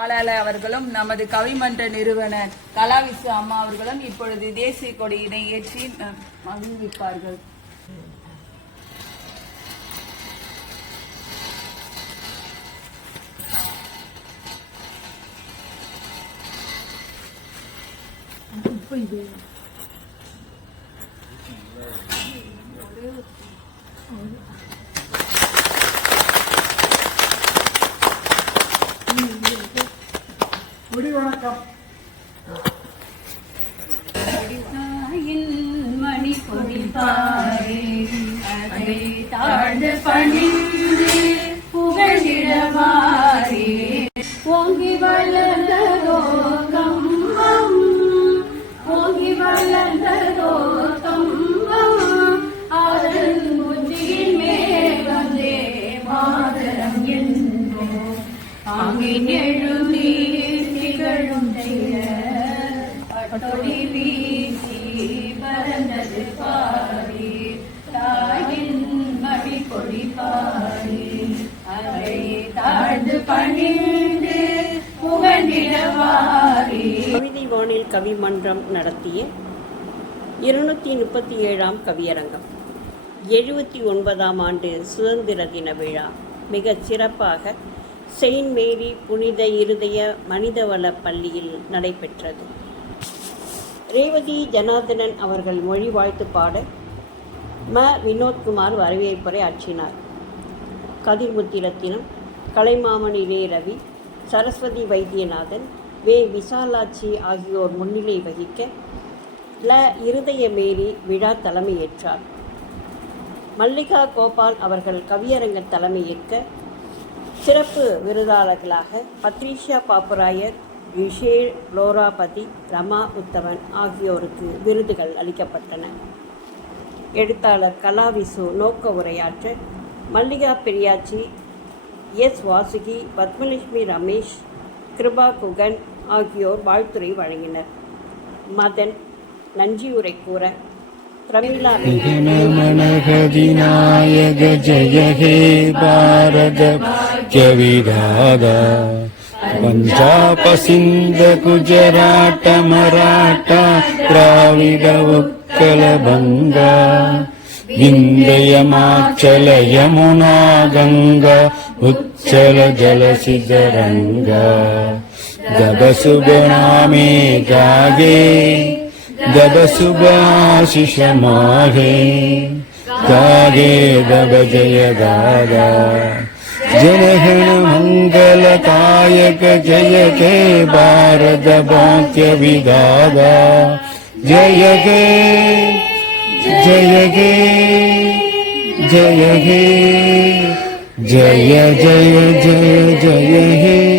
பாலால அவர்களும் நமது கவிமன்ற நிறுவனர் கலாவிசு அம்மா அவர்களும் இப்பொழுது தேசிய கொடியினை ஏற்றி அஹ், வணக்கம் மணி பொழிப்பாரே அதை தாழ்ந்து பணிந்து புகழிடவாரே ஓங்கி வளர்ந்ததோ கம்பம் ஓங்கி வளர்ந்ததோ கம்பம் அதன் முச்சியின் மேலே வந்தே மாதரம் என்றோ. அங்கின் எழு பட்டொடி வீசி பறந்தது பாடி தாயின் மடி கொடி பாடி அதை தாழ்ந்து பணிந்து புகழ்ந்திடவாரி கவிதை வானில் கவிமன்றம் நடத்திய இருநூத்தி முப்பத்தி ஏழாம் கவியரங்கம். எழுபத்தி ஒன்பதாம் ஆண்டு சுதந்திர தின விழா. மிகச் சிறப்பாக செயின்ட் மேரி புனித இருதய மனிதவள பள்ளியில் நடைபெற்றது. ரேவதி ஜனார்தனன் அவர்கள் மொழி வாழ்த்து பாட ம. வினோத்குமார் வரவேற்புரை ஆற்றினார். கதிர்முத்திரத்தினம் கலைமாமணி ரே ரவி சரஸ்வதி வைத்தியநாதன் வே. விசாலாட்சி ஆகியோர் முன்னிலை வகிக்க ல. இருதய மேரி விழா தலைமையேற்றார். மல்லிகா கோபால் அவர்கள் கவியரங்க தலைமையேற்க சிறப்பு விருதாளர்களாக பத்ரிஷா பாப்புராயர் விஷேல் லோராபதி ரமா உத்தவன் ஆகியோருக்கு விருதுகள் அளிக்கப்பட்டன எழுத்தாளர் கலாவிசு நோக்க உரையாற்ற மல்லிகா பெரியாச்சி எஸ் வாசுகி பத்மலட்சுமி ரமேஷ் கிருபா குகன் ஆகியோர் வாழ்த்துறை வழங்கினர் மதன் நன்றியுரை கூற பிரமிளா ஜய ஹே பாரத न्द गुजराट मराठ प्रावल गङ्गा बिन्द यमुना गा उच्चल जलसिजरङ्गा दु गणामे गागे दद सुगाशिषमागे गागे गग जय गागा जय हि मङ्गलकायक जय गे भारद विधा जय जय गे जय हे जय जय जय जय हे।